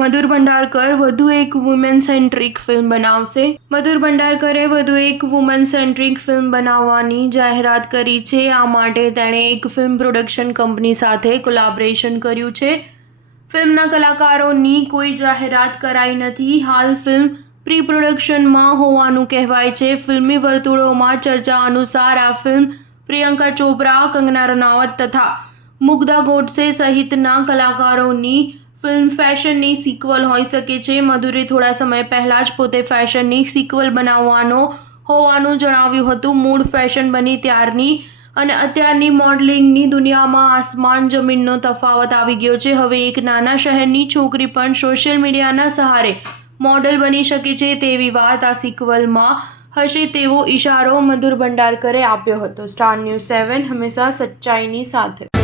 મધુર ભંડારકર વધુ એક women centric film બનાવશે. મધુર ભંડારકરે વધુ એક વુમન સેન્ટ્રિક ફિલ્મ બનાવવાની જાહેરાત કરી છે. આ માટે તેણે એક ફિલ્મ પ્રોડક્શન કંપની સાથે કોલેબોરેશન કર્યું છે. ફિલ્મના કલાકારોની કોઈ જાહેરાત કરાઈ નથી. હાલ ફિલ્મ પ્રી પ્રોડક્શનમાં હોવાનું કહેવાય છે. ફિલ્મી વર્તુળોમાં ચર્ચા અનુસાર આ ફિલ્મ પ્રિયંકા ચોપરા, કંગના રનાવત તથા મુગ્ધા ગોડસે સહિતના કલાકારોની ફિલ્મ ફેશનની સિક્વલ હોઈ શકે છે. મધુરે થોડા સમય પહેલા જ પોતે ફેશનની સિક્વલ બનાવવાનો હોવાનું જણાવ્યું હતું. મૂળ ફેશન બની ત્યારની અને અત્યારની મોડલિંગની દુનિયામાં આસમાન જમીનનો તફાવત આવી ગયો છે. હવે એક નાના શહેરની છોકરી પણ સોશિયલ મીડિયાના સહારે મોડલ બની શકે છે તેવી વાત આ સિક્વલમાં હશે તેવો ઇશારો મધુર ભંડારકરે આપ્યો હતો. સ્ટાર ન્યૂઝ 7 હંમેશા સચ્ચાઈની સાથે.